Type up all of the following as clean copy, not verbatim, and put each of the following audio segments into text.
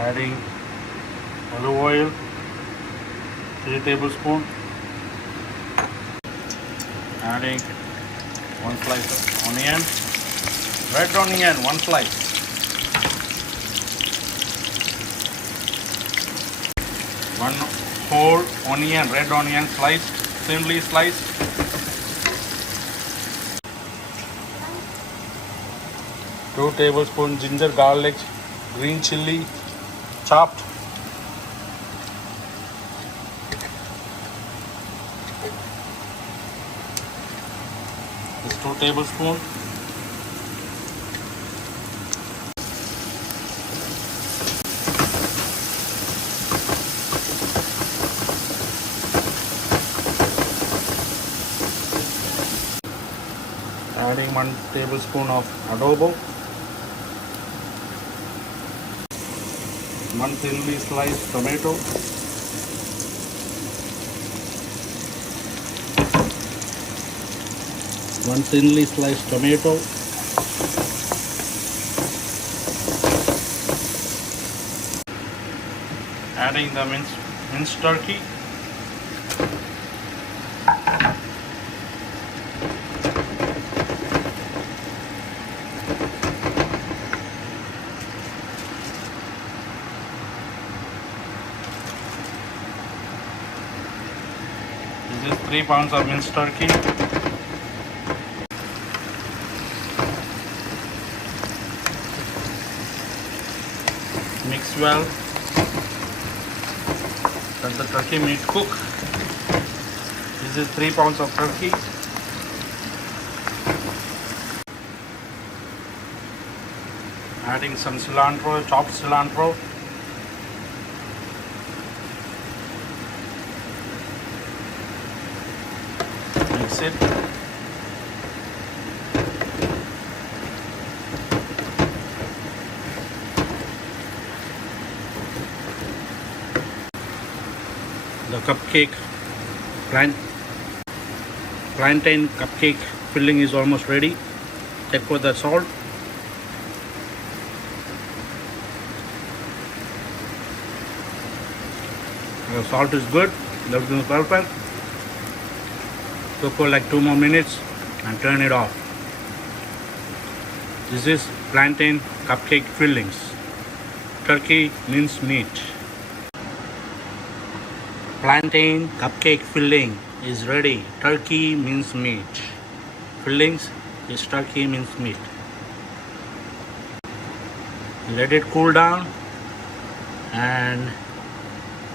Adding olive oil, 3 tablespoons. Adding 1 slice of onion, red onion, 1 slice. One whole onion, red onion sliced, thinly sliced. 2 tablespoons ginger garlic, green chili, chopped. This 2 tablespoons. Adding 1 tablespoon of adobo, 1 thinly sliced tomato, 1 thinly sliced tomato, adding the minced turkey, this is 3 pounds of minced turkey. Mix well. Let the turkey meat cook. This is 3 pounds of turkey. Adding some cilantro, chopped cilantro. Mix it. The cupcake plantain cupcake filling is almost ready. Check for the salt. The salt is good. Everything is perfect. Cook for like 2 more minutes and turn it off. This is plantain cupcake fillings. Turkey minced meat. Plantain cupcake filling is ready. Turkey minced meat. Fillings is turkey minced meat. Let it cool down and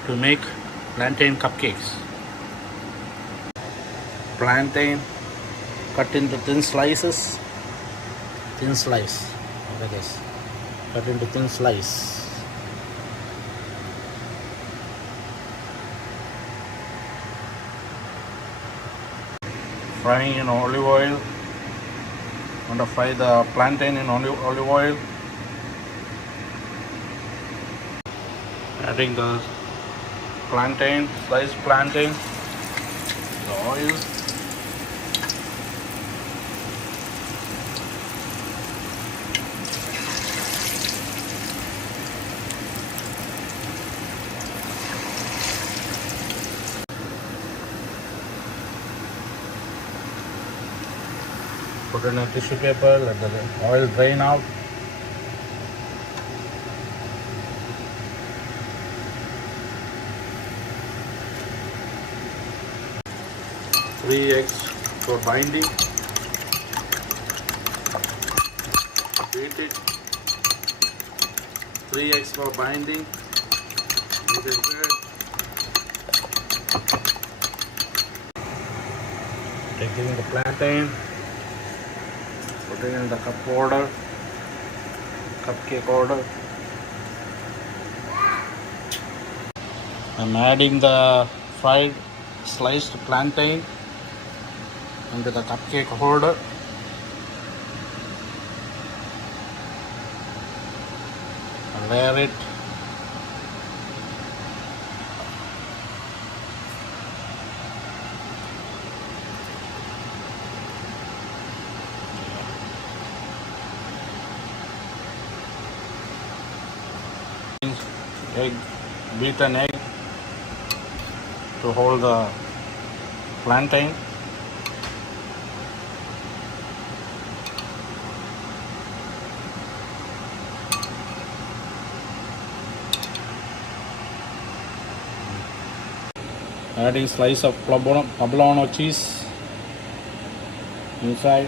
to make plantain cupcakes. Plantain cut into thin slices. Thin slice. Like this. Cut into thin slice. Frying in olive oil. I'm going to fry the plantain in olive oil. Adding the plantain, sliced plantain, the oil. Put in a tissue paper, let the oil drain out. Three eggs for binding. Beat it. 3 eggs for binding. It is good. Taking the plantain. Putting in the cupcake order. I'm adding the fried sliced plantain into the cupcake holder. And layer it. egg, beaten egg to hold the plantain. Adding slice of poblano cheese inside.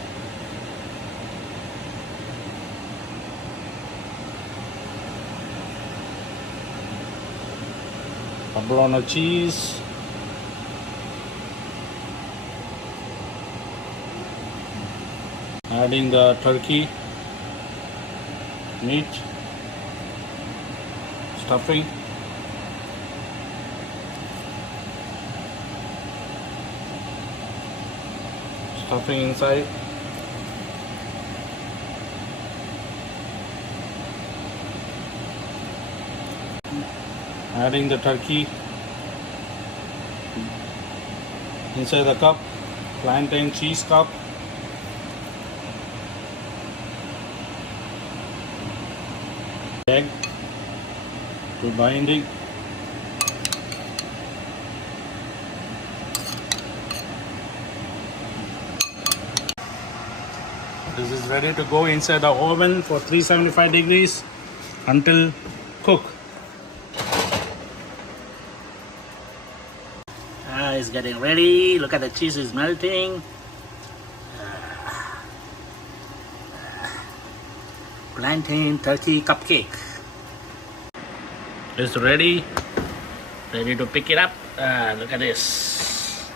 Poblano cheese. Adding the turkey meat, stuffing. Stuffing inside. Adding the turkey inside the cup, plantain cheese cup. Egg to binding. This is ready to go inside the oven for 375 degrees until cook. It's getting ready. Look at the cheese is melting. Plantain turkey cupcake. It's ready to pick it up. Look at this.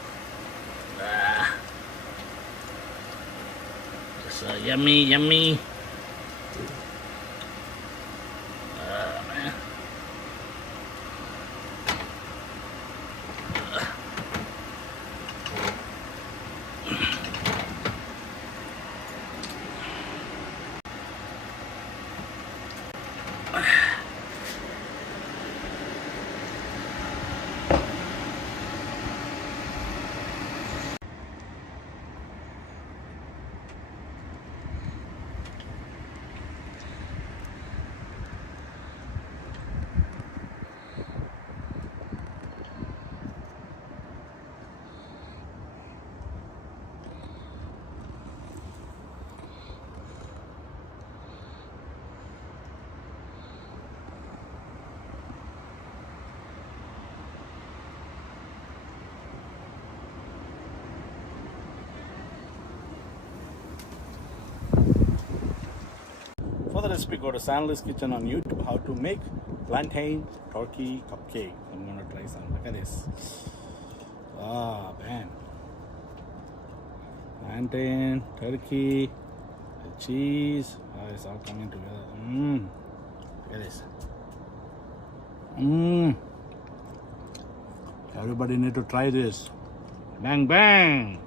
It's yummy, yummy. Man. For the recipe, go to Sanley's Kitchen on YouTube. How to make plantain turkey cupcake. I'm gonna try some. Look at this. Ah, man. Plantain, turkey, the cheese. It's all coming together. Look at this. Everybody need to try this. Bang, bang.